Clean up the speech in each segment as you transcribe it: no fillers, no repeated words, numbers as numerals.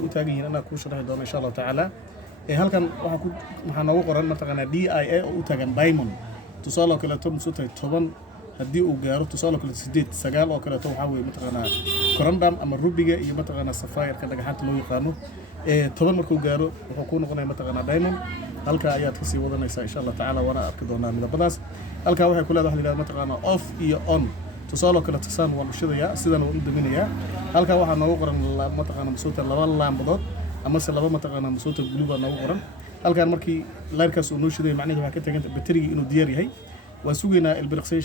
waxay u taagan yihiin anaa kuu sharaxi doono insha allahu tacaala halkan waxaa noogu qoran mataqaanaa DIA oo u taagan diamond tusaale kaleeto muxuu tahay 10 haddii uu gaaro tusaale kaleeto 8 9 oo kaleeto waxaa weeye mataqaanaa corundum ama rubiga iyo mataqaanaa sapphire-ka dhagaxaanta loo yaqaano 10 markuu gaaro wuxuu ku noqonayaa mataqaanaa diamond halka ayaad ka sii wadanaysaa insha Allah tacaala wana arki doonaa midabadaas halka waxay ku leedahay waxa la mataqaanaa off iyo on tusaale kale tasaan waan u shidayaa sidana waan u daminayaa halka waxaa noogu qoran mataqaanaa musuuta laba laambadood ama se laba mataqaanaa musuuta buluuga noogu qoran halkan markii layrkaas uu noo shiday macnaheedu waxa ka tagay bateriga inuu diyaar yahay waan sugeynaa ilbiriqsay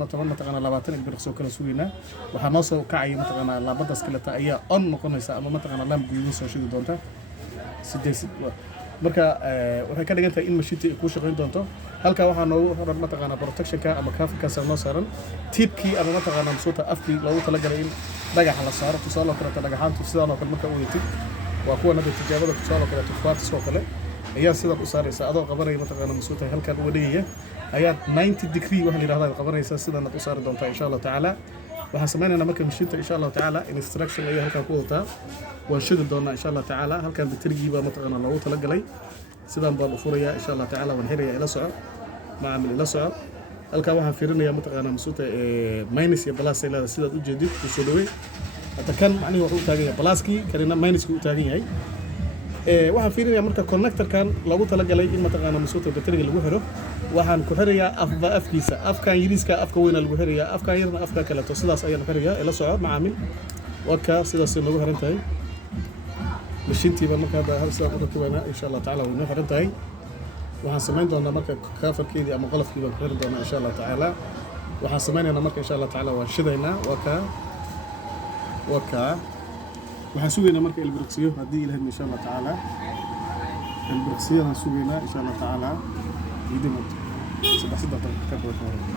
mataqaanaa 20 ilbiriqsoo kala sugeynaa waxaa noo soo kacaya mataqaanaa laambadaas kale ayaa on noqonaysa ama mataqaanaa laamb guduudan soo shidi doonta marka waxay ka dhigan tahay in mashiinta ay ku shaqeyn doonto halka waxaa noogu horan mataqaanaa protectionka ama kaafkaas noo saaran tiibkii ama mataqaanaa musuuta afkii loogu talagalay in dhagaxa la saaro tusaale kale dhagaxaantu sidaan oo kale marka uu yitid waa kuwa nabad tijaabada tusaale kale tufaartis oo kale ayaa sidan u saaraysa adoo qabanaya mataqaanaa musuuta halkan u wadayaya ayaa 90 degree waxa la yiraahdaa qabanaysa sidan aad u saari doontaa insha Allah tacaala waxaan sameynaa marka mashiinta insha Allah tacaala instruction ayaa halkan ku wadataa waan shidi doonaa insha Allah tacaala halkan baterigii baa mataqaanaa loogu talagalay sidaan baan u furayaa insha Allah tacaala waan xirayaa ila soco macaamil ila soco halkan waxaan fiirinayaa mataqaanaa musuuta minus iyo plus ay leedahay sidaad u jeedid u soo dhaweey hada kan macnaheedu wuxuu u taagan yahay pluskii kanina minuskii u taagan yahay waxaan fiirinayaa marka connector-kan loogu talagalay in mataqaanaa musuuta bateriga lagu xiro waxaan ku xirayaa afkiisa afkan yiriska afka weyn lagu xirayaa afkan yarna afka kale to sidaas ayaan xirayaa ila soco macaamil waka sidaas ay nagu xiran tahay mashiintiiba marka hada sidaan u rakibaynaa insha Allah tacaala way noo xiran tahay waxaan samayn doonaa marka kaafarkeedii ama qolofkii baan ku xiran doonaa insha Allah tacaala waxaan samaynaynaa marka insha Allah tacaala waan shidaynaa waka waxaan sugeynaa marka ilbiriqsiyo haddii ilaahay insha Allah tacaala ilbiriqsiyadaan sugeynaa insha Allah tacaala idimo saddex ka badan